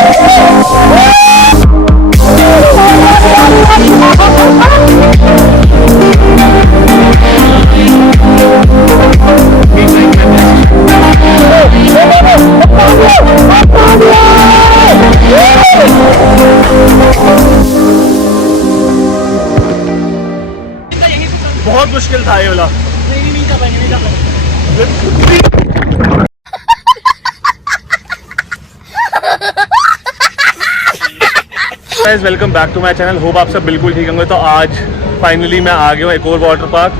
बहुत मुश्किल था ये वाला। नहीं जा पाएंगे, नहीं जा पाएंगे। Welcome back to my channel. Hope आप सब बिल्कुल ठीक होंगे। तो आज फाइनली मैं आ गया हूँ एक और वाटर पार्क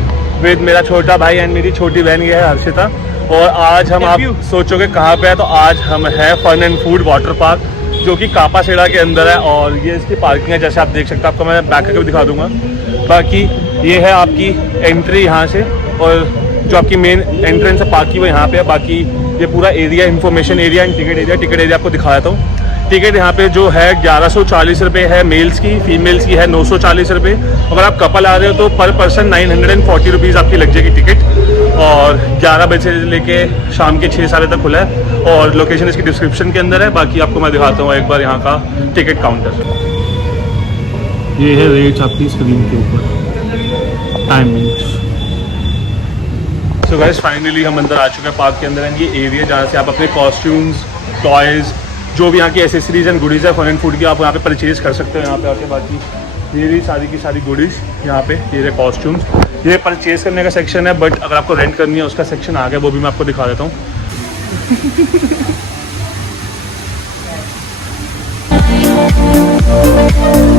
विद मेरा छोटा भाई एंड मेरी छोटी बहन, ये है हर्षिता। और आज हम, आप सोचोगे कहाँ पे है, तो आज हम है fun and food water park जो कि कापासेड़ा के अंदर है। और ये इसकी पार्किंग है, जैसे आप देख सकते हैं। आपको मैं बैक करके भी दिखा दूंगा। बाकी ये है आपकी एंट्री यहाँ से, और जो आपकी मेन एंट्रेंस है पार्क की वो यहाँ पे है। बाकी ये पूरा area information area and ticket area आपको दिखा देता हूँ। टिकट यहाँ पे जो है 1140 रुपये है मेल्स की, फीमेल्स की है 940 रुपये। अगर आप कपल आ रहे हो तो पर पर्सन 940 रुपीज़ आपकी लग जाएगी टिकट। और 11 बजे से लेके शाम के 6 साढ़े तक खुला है। और लोकेशन इसकी डिस्क्रिप्शन के अंदर है। बाकी आपको मैं दिखाता हूँ एक बार यहाँ का टिकट काउंटर। ये है रेट आपकी स्क्रीन के ऊपर, टाइमिंग्स। सो गाइस फाइनली हम अंदर आ चुके हैं पार्क के अंदर। एंड ये एरिया जहाँ से आप अपने कॉस्ट्यूम्स, टॉयज़, जो भी यहाँ की एसेसरीज एंड गुडीज़ है फन एंड फूड की, आप यहाँ पे परचेज कर सकते हो यहाँ पे आके। बाकी ये भी सारी की सारी गुडीज़ यहाँ पे, ये रहे कॉस्ट्यूम्स। ये परचेज करने का सेक्शन है, बट अगर आपको रेंट करनी है उसका सेक्शन आ गया, वो भी मैं आपको दिखा देता हूँ।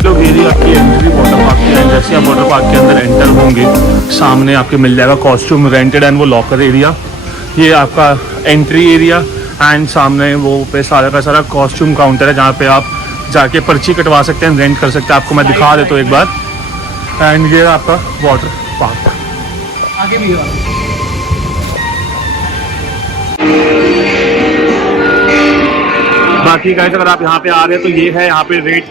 लोग ये आपकी एंट्री वाटर पार्क की है। जैसे आप वाटर पार्क के अंदर एंटर होंगे, सामने आपके मिल जाएगा कॉस्ट्यूम रेंटेड एंड वो लॉकर एरिया। ये आपका एंट्री एरिया एंड सामने वो पे सारा का सारा कॉस्ट्यूम काउंटर है, जहाँ पे आप जाके पर्ची कटवा सकते हैं, रेंट कर सकते हैं। आपको मैं दिखा देता हूँ एक बार। एंड ये आपका वाटर पार्क आगे भी है। बाकी गाइस अगर आप यहाँ पे आ रहे हैं तो ये है यहाँ पे रेट,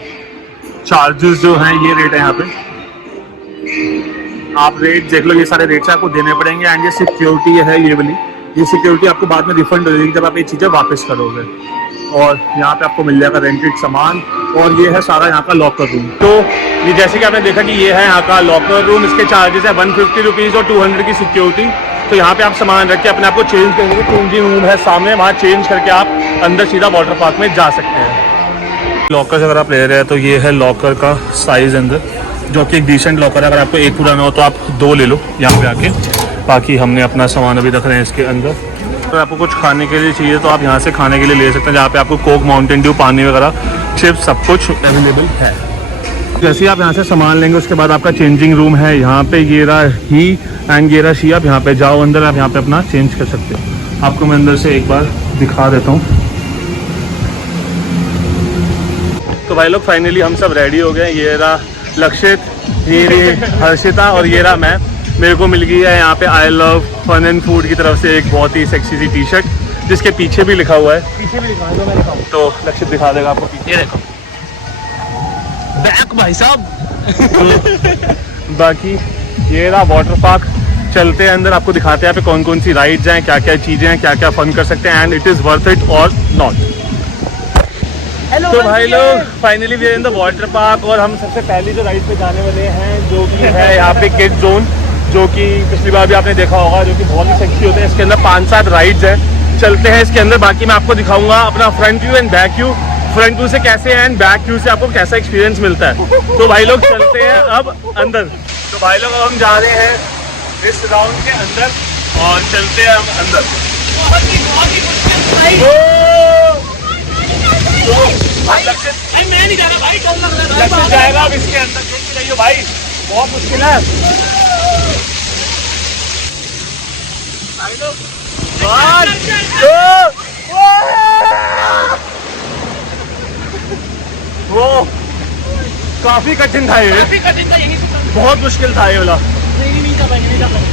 चार्जेस जो हैं ये रेट है यहाँ पे। आप रेट देख लो, ये सारे रेट्स आपको देने पड़ेंगे। एंड ये सिक्योरिटी है, ये वाली, ये सिक्योरिटी आपको बाद में रिफंड हो जाएगी जब आप ये चीज़ें वापस करोगे। और यहाँ पे आपको मिल जाएगा रेंटेड सामान। और ये है सारा यहाँ का लॉकर रूम। तो ये जैसे कि आपने देखा कि ये है यहाँ का लॉकर रूम। इसके चार्जेस है 150 रुपीज़ और 200 की सिक्योरिटी। तो यहाँ पे आप सामान रख के अपने आप को चेंज करेंगे। चेंजिंग रूम है सामने, वहाँ चेंज करके आप अंदर सीधा वाटर पार्क में जा सकते हैं। लॉकर अगर आप ले रहे हैं तो ये है लॉकर का साइज़ अंदर, जो कि एक डिसेंट लॉकर है। अगर आपको एक पूरा ना हो तो आप 2 ले लो यहाँ पे आके। बाकी हमने अपना सामान अभी रख रहे हैं इसके अंदर। अगर आपको कुछ खाने के लिए चाहिए तो आप यहाँ से खाने के लिए ले सकते हैं, जहाँ पे आपको कोक, माउंटेन ड्यू, पानी वगैरह, चिप्स सब कुछ अवेलेबल है। जैसे ही आप यहाँ से सामान लेंगे उसके बाद आपका चेंजिंग रूम है यहाँ पे। ये रहा ही एंड ये रहा शी। आप यहाँ पे जाओ अंदर, आप यहाँ पे अपना चेंज कर सकते हैं। आपको मैं अंदर से एक बार दिखा देता हूँ। तो भाई लोग फाइनली हम सब रेडी हो गए। ये रहा लक्षित, ये रही हर्षिता और ये रहा मैं। मेरे को मिल गई है यहाँ पे I love fun and food की तरफ से एक बहुत ही सेक्सी सी टी शर्ट, जिसके पीछे भी लिखा हुआ है। पीछे भी लिखा है तो मैं दिखाऊं तो लक्षित दिखा देगा आपको पीछे। देखो बैक भाई साहब। बाकी ये रहा वाटर पार्क। चलते हैं अंदर, आपको दिखाते हैं यहाँ पे कौन कौन सी राइड्स हैं, क्या क्या चीज़ें हैं, क्या क्या फन कर सकते हैं and it is worth it और नॉट। तो भाई लोग finally we are in the water park. और हम सबसे पहली जो राइड पे जाने वाले हैं जो कि है यहाँ पे किड जोन, जो कि पिछली बार भी आपने देखा होगा, जो कि बहुत ही सेक्सी होते हैं। इसके अंदर 5-7 राइड्स हैं। चलते हैं इसके अंदर। बाकी मैं आपको दिखाऊंगा अपना front view and back view. Front view से कैसे है एंड बैक व्यू से आपको कैसा एक्सपीरियंस मिलता है। तो भाई लोग चलते हैं अब अंदर। तो भाई लोग अब हम जा रहे हैं इस राउंड के अंदर और चलते हैं हम अंदर। मैं नहीं जा रहा भाई, डर लग रहा है। लक्षित जाएगा अब इसके अंदर, देख रही हो भाई, बहुत मुश्किल है। वो काफी कठिन था ये, बहुत मुश्किल था ये वाला। नहीं जा पाएंगे, नहीं जा पाएंगे।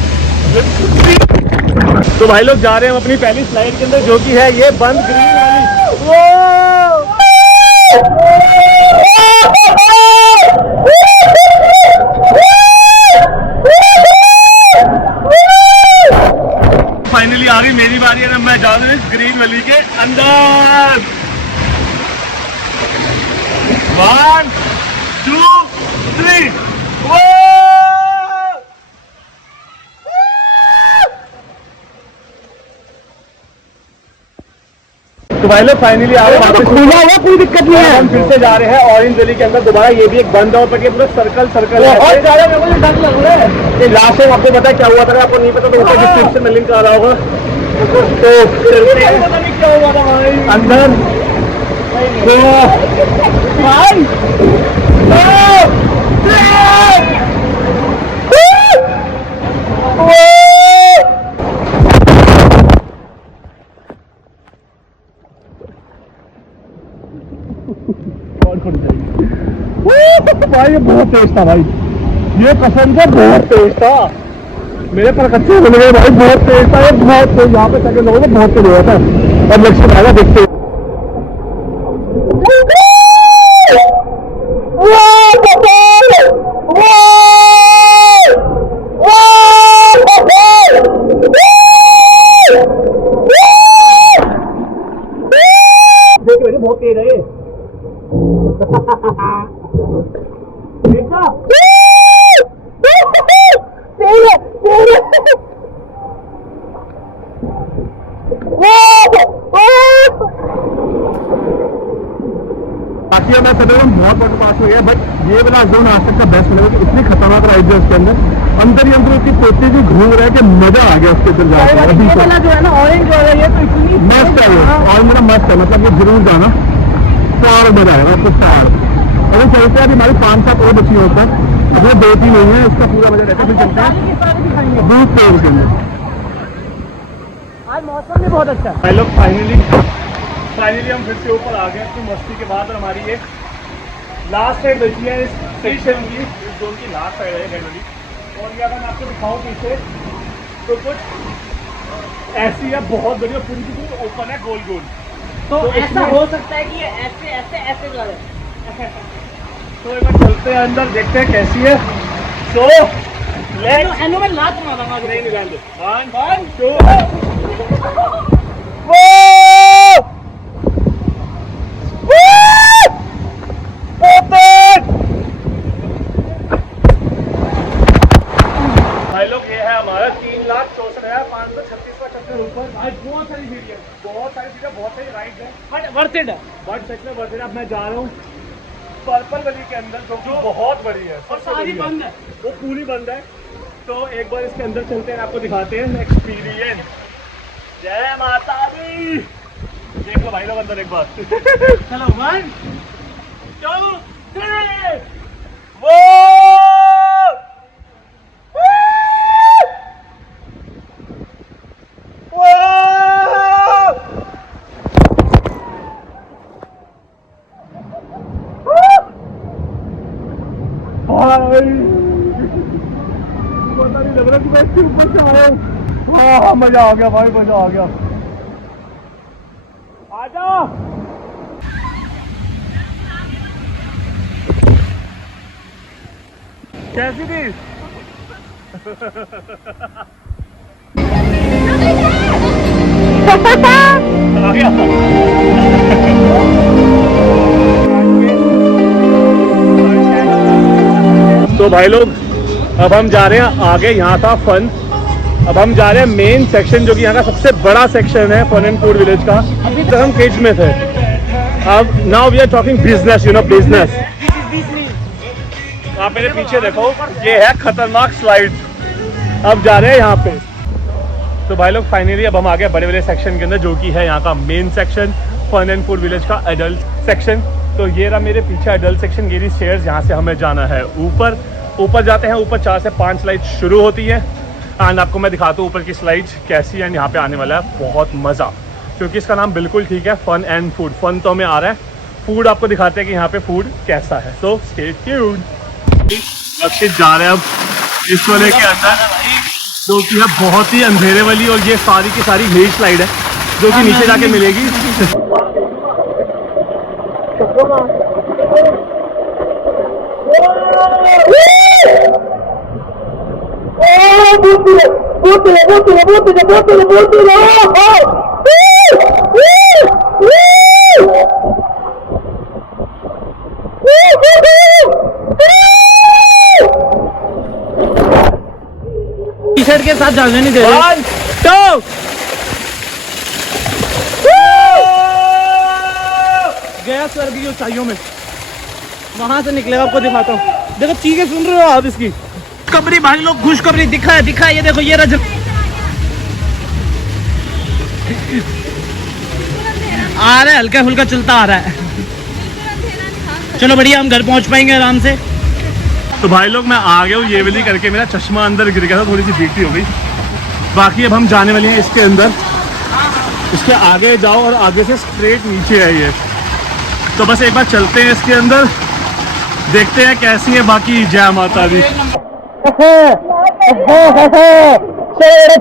तो भाई लोग जा रहे हैं हम अपनी पहली स्लाइड के अंदर, जो कि है ये बंद ग्रीन वाली। फाइनली आ गई मेरी बारी है, मैं जा रहा हूँ ग्रीन वाली के अंदर। 1 2 3 तो भाई लोग फाइनली आ गए वापस। खुला हुआ कोई दिक्कत नहीं है। हम फिर से जा रहे हैं ऑरेंज वैली के अंदर दोबारा। ये भी एक बंद है और ये पूरा सर्कल सर्कल है। बहुत ज्यादा मेरे को डर लग रहा है। ये लास्ट टाइम आपको पता है क्या हुआ था? आपको नहीं पता तो ऊपर डिस्क्रिप्शन में लिंक आ रहा होगा। तो चलते हैं, पता नहीं क्या हुआ था भाई अंदर। भाई। भाई ये बहुत तेज था भाई, ये कसम से बहुत तेज था। मेरे पर कच्चे मिल गए भाई, बहुत तेज था ये, बहुत तेज। यहाँ पे सेकंड लोगों को बहुत तेज हुआ था। अब नेक्स्ट आएगा, देखते हैं। बहुत तेज है ये। देखा? बाकी मैं समझ रहा हूँ बहुत वाटर पास हुई है, बट ये वाला जोन आज तक का बेस्ट है। इतनी खतरनाक राइड है उसके अंदर ही अंदर उसकी पोती भी घूम रहा है कि मजा आ गया उसके अंदर जाकर। ये वाला जो है ना ऑरेंज वाला, ये तो इतनी मस्त है वो, और मेरा मस्त है, मतलब ये जरूर जाना, और मजा आएगा कुछ। अगर चलते हैं अभी हमारी 5-7 और बची होता है, अभी 2-3 नहीं है, इसका पूरा बजट रहता है। फिर चलते हैं दूध पेड़ के अंदर। आज मौसम भी बहुत अच्छा है। भाई लोग फाइनली हम फिर से ऊपर आ गए अपनी मस्ती के बाद। और हमारी एक लास्ट साइड बची है इस सेक्शन की, इस जोन की लास्ट साइड है जनरली। और ये अगर मैं आपको दिखाऊं पीछे तो कुछ ऐसी है, बहुत बढ़िया, पूरी की पूरी ओपन है, गोल गोल। तो ऐसा हो सकता है कि ये ऐसे ऐसे ऐसे जा रहे हैं। तो एक बार चलते हैं अंदर, देखते हैं कैसी है। सो लेट्स एनो में लात मारूंगा। नहीं निकाल दो। 1 2 भाई लोग ये है हमारा 3,64,536 ऊपर। भाई बहुत सारी सीढ़ी है, बहुत सारी चीजें, बहुत सारी राइड है, बट वर्थ इट है। बट सच में वर्थ इट। अब मैं जा रहा हूँ पर्पल वैली के अंदर, जो बहुत बड़ी है और सारी बंद है, वो पूरी बंद है। तो एक बार इसके अंदर चलते हैं, आपको दिखाते हैं एक्सपीरियंस। जय माता दी। देख लो भाई लोग अंदर एक बार। चलो 1 2 3 वो पता नहीं लग रहा कि मैं इसके ऊपर से आया हूँ। हाँ मजा आ गया भाई, मजा आ गया। आजा कैसी थी? आ गया। तो भाई लोग अब हम जा रहे हैं आगे। यहाँ था फन, अब हम जा रहे हैं मेन सेक्शन, जो कि यहाँ का सबसे बड़ा सेक्शन है फन एंड फूड विलेज का। अभी तक हम केज में थे, अब now we are talking business, you know business. आप मेरे पीछे देखो, ये है खतरनाक स्लाइड। अब जा रहे हैं यहाँ पे। तो भाई लोग फाइनली अब हम आ गए बड़े बड़े सेक्शन के अंदर, जो कि है यहाँ का main section, fun and food village का एडल्ट सेक्शन। तो ये रहा मेरे पीछे एडल्ट सेक्शन, ये स्टेयर्स, यहाँ से हमें जाना है ऊपर। ऊपर जाते हैं, ऊपर 4 से 5 स्लाइड शुरू होती है। एंड आपको मैं दिखाता हूँ ऊपर की स्लाइड कैसी है। एंड यहाँ पे आने वाला है बहुत मज़ा, क्योंकि इसका नाम बिल्कुल ठीक है, फन एंड फूड। फन तो हमें आ रहा है, फूड आपको दिखाते हैं कि यहाँ पे फूड कैसा है। So stay tuned. अक्षित जा रहे हैं अब इस वाले के अंदर, जो कि है बहुत ही अंधेरे वाली, और ये सारी की सारी हेड स्लाइड है, जो कि नीचे जाके मिलेगी। साथ जाने नहीं दे रहे। 1 2 गया स्वर्ग की ऊंचाइयों में, वहां से निकलेगा, आपको दिखाता हूँ। देखो चीखें सुन रहे हो आप इसकी। कबरी भाई लोग, खुशखबरी दिखा है, ये देखो, ये रज आ रहा है, हल्का फुल्का चलता आ रहा है। चलो बढ़िया, हम घर पहुंच पाएंगे आराम से। तो भाई लोग मैं आ गया हूँ ये वाली करके, मेरा चश्मा अंदर गिर गया था, थोड़ी सी बेइज्जती हो गई। बाकी अब हम जाने वाले हैं इसके अंदर, इसके आगे जाओ और आगे से स्ट्रेट नीचे है ये। तो बस एक बार चलते हैं इसके अंदर, देखते हैं कैसी है। बाकी जय माता दी।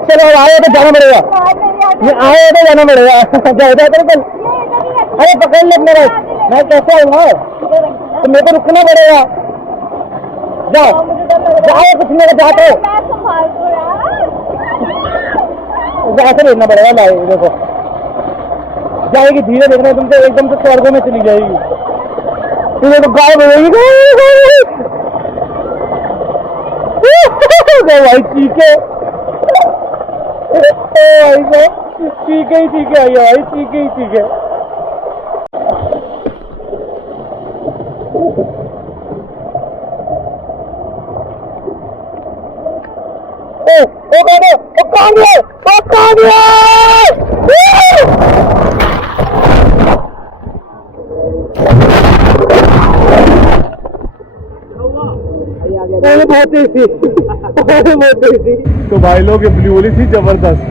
चलो आए तो जाना पड़ेगा, आए तो जाना पड़ेगा। अरे पकड़ ले मेरा, मैं कैसे आऊँगा, तो मेरे को रुकना पड़ेगा। जाओ जाओ, कुछ मेरे जाते ऐसे भेजना पड़ेगा। लाए देखो, जाएगी धीरे, देखना तुमसे एकदम से स्वर्गों में चली जाएगी, तुम्हें तो गायब हो जाएगी। भाई चीखे, चीखे ही चीखे आई भाई, चीखे ही चीखे। तो भाई लोग ये ब्लू वाली थी जबरदस्त।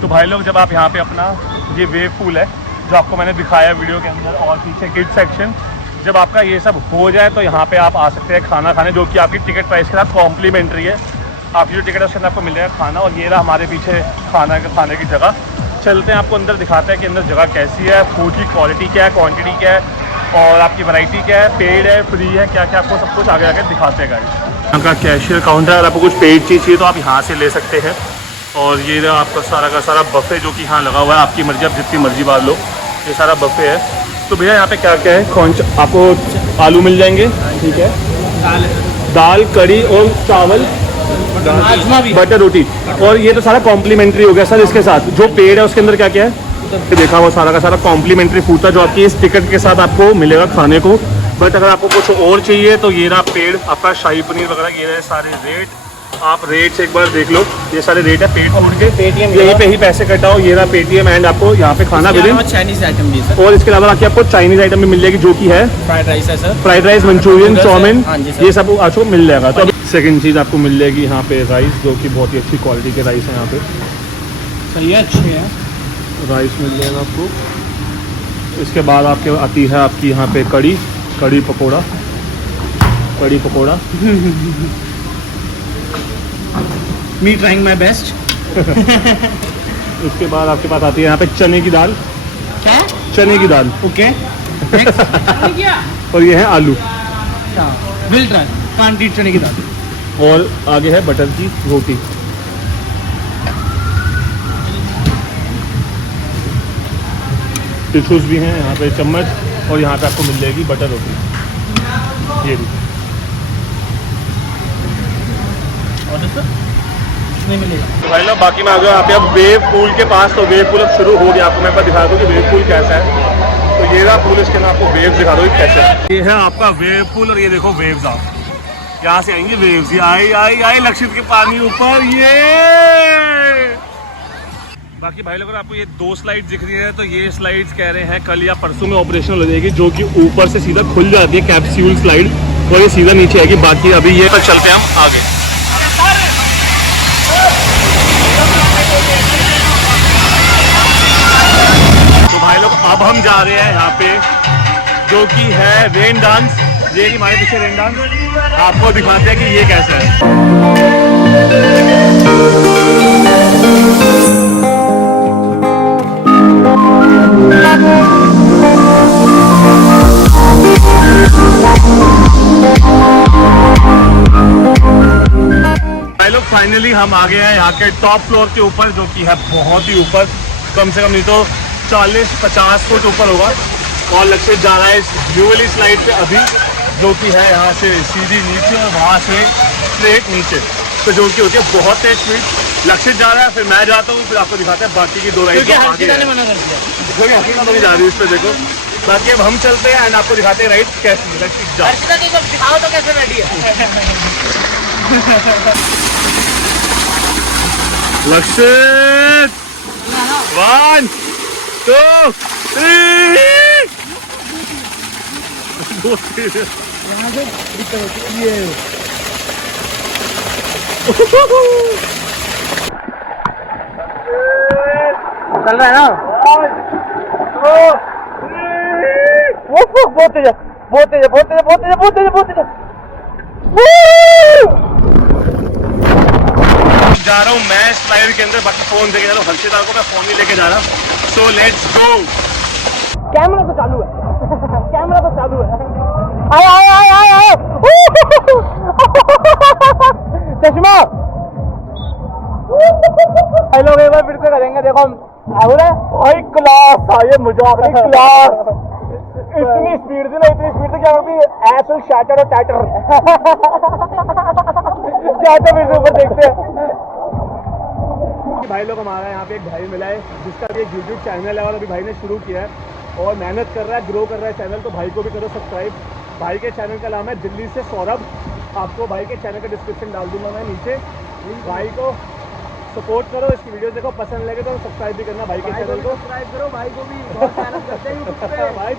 तो भाई लोग जब आप यहाँ पे अपना ये वेव पूल है जो आपको मैंने दिखाया वीडियो के अंदर, और पीछे किड सेक्शन, जब आपका ये सब हो जाए तो यहाँ पे आप आ सकते हैं खाना खाने, जो कि आपकी टिकट प्राइस के साथ कॉम्प्लीमेंट्री है। आपकी जो टिकट है उसके अंदर आपको मिलेगा खाना, और ये रहा हमारे पीछे खाने की जगह। चलते हैं, आपको अंदर दिखाते हैं कि अंदर जगह कैसी है, फूड की क्वालिटी क्या है, क्वांटिटी क्या है, और आपकी वैरायटी क्या है, पेड है, फ्री है, क्या क्या, आपको सब कुछ आगे आगे दिखाते हैं गाइस। यहाँ का कैशियर काउंटर, अगर आपको कुछ पेड चीज़ चाहिए तो आप यहाँ से ले सकते हैं। और ये रहा आपका सारा का सारा बफे जो कि यहाँ लगा हुआ है, आपकी मर्जी, आप जितनी मर्जी बात लो, ये सारा बफे है। तो भैया यहाँ पे क्या क्या है, कौन आपको आलू मिल जाएंगे, ठीक है, दाल कड़ी और चावल, बटर रोटी, और ये तो सारा कॉम्प्लीमेंट्री हो गया सर। इसके साथ जो पेड है उसके अंदर क्या क्या है देखा, वो सारा का सारा कॉम्प्लीमेंट्री फूड था जो आपकी इस टिकट के साथ आपको मिलेगा खाने को। बट अगर आपको कुछ और चाहिए तो ये रहा पेड आपका शाही पनीर वगैरह, ये रहे सारे रेट। आप रेट्स एक बार देख लो, ये सारे रेट है पेड फूड के, पेटीएम यहीं पे ही पैसे कटाओ, ये रहा पेटीएम, एंड आपको यहाँ पे खाना विद इन चाइनीज आइटम भी सर, और इसके अलावा बाकी आपको चाइनीज आइटम भी मिल जाएगी, जो कि है फ्राइड राइस है sir, fried rice, Manchurian, chow mein, हाँ जी ये सब आपको मिल जाएगा। तो सेकंड चीज़ आपको मिल जाएगी यहाँ पे राइस, जो कि बहुत ही अच्छी क्वालिटी के राइस है यहाँ पे, सही है, अच्छे हैं राइस मिल जाएगा आपको। इसके बाद आपके आती है आपकी यहाँ पे कड़ी pakora me trying my best. उसके बाद आपके पास आती है यहाँ पे चने की दाल, क्या चने की दाल, ओके। और ये है आलू, विल ट्राई, कांट ईट चने की दाल। और आगे है बटर की रोटी। टिश्यूज भी हैं यहाँ पे, चम्मच, और यहाँ पे आपको मिल जाएगी बटर रोटी, ये भी। नहीं मिलेगा तो भाई लोग बाकी मैं आ गया यहाँ पे अब वेव पूल के पास। तो वेव पूल अब शुरू हो गया, आपको मैं पर दिखा दूँ कि वेव पूल कैसा है। तो ये रहा पूल, इसके अंदर आपको वेव दिखा दो कैसे है। ये है आपका वेव पूल, और ये देखो वेव्स, आप यहाँ से आएंगे वेव्स, ये आई लक्षित के पानी ऊपर, ये। बाकी भाई लोग अगर आपको ये 2 स्लाइड दिख रही है तो ये स्लाइड्स कह रहे हैं कल या परसों में ऑपरेशनल हो जाएगी, जो कि ऊपर से सीधा खुल जाती है कैप्सूल स्लाइड, और ये सीधा नीचे आएगी। बाकी अभी ये पर चलते हैं हम आगे। तो भाई लोग अब हम जा रहे हैं यहाँ पे, जो कि है रेन डांस। ये हमारे पीछे रेन डांस, आपको दिखाते हैं कि ये कैसा है। भाई लोग फाइनली हम आ गए हैं यहाँ के टॉप फ्लोर के ऊपर, जो कि है बहुत ही ऊपर, कम से कम नहीं तो 40-50 फुट ऊपर होगा। और लक्षित जा रहा है इस ब्लू वाली स्लाइड पे अभी, जो कि है यहाँ से सीधी नीचे और वहाँ से स्ट्रेट नीचे, तो जो कि होती है बहुत तेज स्पीड। लक्षित जा रहा है, फिर मैं जाता हूँ, फिर आपको दिखाते हैं बाकी की 2 राइड क्योंकि आगे हर्षिता ने है। मना कर दिया। क्योंकि हर्षिता तो नहीं जा रही इस पे, देखो। बाकी अब हम चलते हैं एंड आपको दिखाते हैं राइड कैसी है। लक्षित जाओ। हर्षिता की जब दिखाओ तो कैसे बैठी है। लक्षित 1 2 3 यहाँ से दिक्कत होती है। चल रहा है ना। बहुत तेज है, बहुत तेज है, बहुत तेज है, बहुत तेज है, बहुत तेज है, बहुत तेज है। जा रहा हूँ मैं स्लाइड के अंदर, बाकी फोन लेके जा रहा हूँ। हर्षिता को मैं फोन नहीं लेके जा रहा। So let's go. कैमरा तो चालू है। कैमरा तो चालू है। आए आए आए आए आए। चश्मा भाई लोग एक बार फिर से करेंगे। देखो भाई क्लास था ये, मजाक नहीं, क्लास। इतनी स्पीड से ना, इतनी स्पीड से क्या होती है, ऐसे शैटर और टैटर। जाते फिर से ऊपर देखते हैं। भाई लोग हमारा यहाँ पे एक भाई मिला है जिसका भी एक यूट्यूब चैनल है और अभी भाई ने शुरू किया है और मेहनत कर रहा है, ग्रो कर रहा है चैनल। तो भाई को भी करो सब्सक्राइब। भाई के चैनल का नाम है दिल्ली से सौरभ। आपको भाई के चैनल का डिस्क्रिप्शन डाल दूंगा मैं नीचे। भाई को सपोर्ट करो, इसकी वीडियो देखो, पसंद लगे तो सब्सक्राइब भी करना भाई के चैनल को। सब्सक्राइब करो, भाई को भी बहुत मेहनत करते हैं यूट्यूब पे। भाई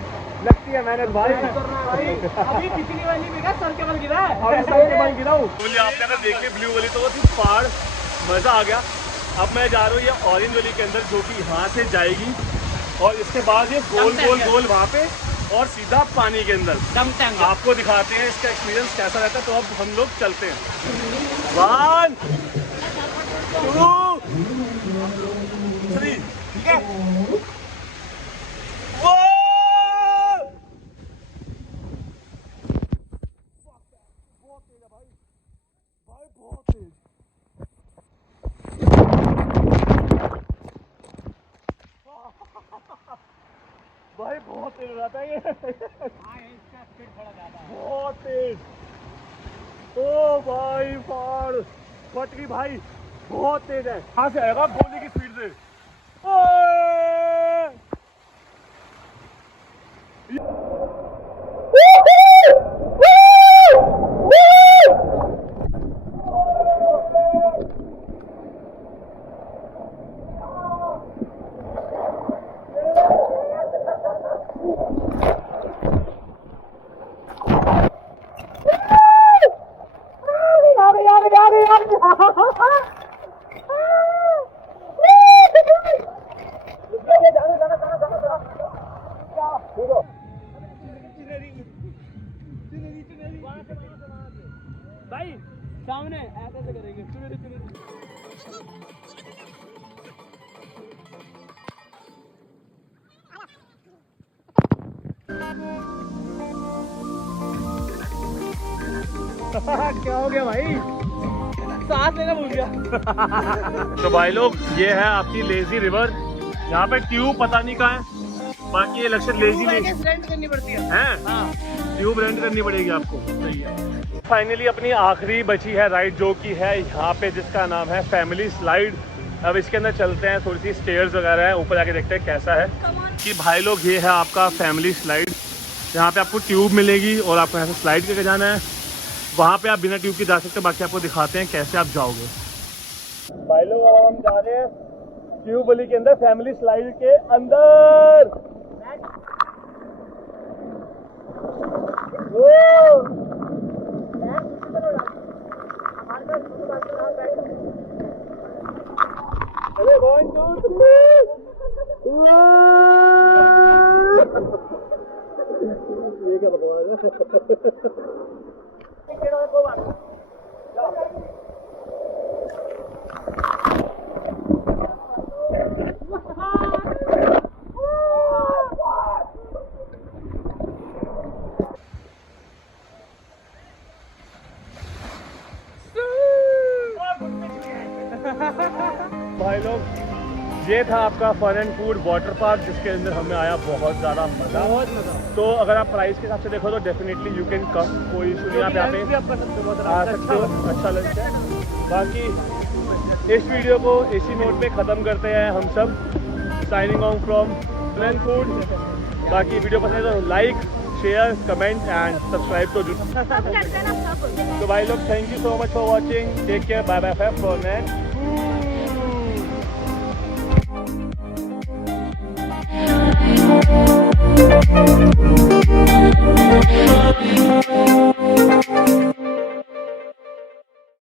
लगती है मेहनत भाई। अभी पिछली वाली में क्या सर के बल गिरा है, अभी सर के बल गिरा हूँ। आपने अगर देख ली ब्लू वाली तो वो थी पहाड़, मजा आ गया। अब मैं जा रहा हूँ ये ऑरेंज वाली के अंदर, जो कि यहाँ से जाएगी और इसके बाद ये गोल गोल गोल वहाँ पे और सीधा पानी के अंदर। आपको दिखाते हैं इसका एक्सपीरियंस कैसा रहता है। तो अब हम लोग चलते हैं। 1 2 3, ठीक है। भाई बहुत तेज हो जाता है ये। बहुत तेज। ओ भाई फाड़ फट गई भाई, बहुत तेज है। कहाँ से आएगा गोली की स्पीड से। भाई सामने ऐसे करेंगे। क्या हो गया भाई, सांस लेना भूल गया। तो भाई लोग ये है आपकी लेजी रिवर। यहाँ पे ट्यूब पता नहीं कहाँ है, बाकी ये लक्षित लेजी नहीं रेंट करनी पड़ती है। हाँ, ट्यूब रेंट करनी पड़ेगी आपको। सही है। फाइनली अपनी आखिरी बची है राइड, जो कि है यहाँ पे, जिसका नाम है फैमिली स्लाइड। अब इसके अंदर चलते हैं, थोड़ी सी स्टेयर्स वगैरह है, ऊपर जाके देखते हैं कैसा है। कि भाई लोग ये है आपका फैमिली स्लाइड। यहाँ पे आपको ट्यूब मिलेगी और आपको यहाँ से स्लाइड करके जाना है। वहाँ पे आप बिना ट्यूब के जा सकते हैं, बाकी आपको दिखाते हैं कैसे आप जाओगे। भाई लोग अब हम जा रहे हैं ट्यूब वाली के अंदर, फैमिली स्लाइड के अंदर। अरे 1 2 3 ये क्या बकवास है। ये था आपका fun and food water park, जिसके अंदर हमें आया बहुत ज़्यादा मज़ा। तो अगर आप प्राइस के हिसाब से देखो तो डेफिनेटली यू कैन कम, कोई इशू नहीं, आप यहाँ पे आ सकते हो, अच्छा लंच है। बाकी इस वीडियो को इसी नोट पे ख़त्म करते हैं हम सब, signing off from fun and food. बाकी वीडियो पसंद है तो like, share, comment and subscribe तो जरूर। तो भाई लोग, thank you so much for watching, take care, bye bye from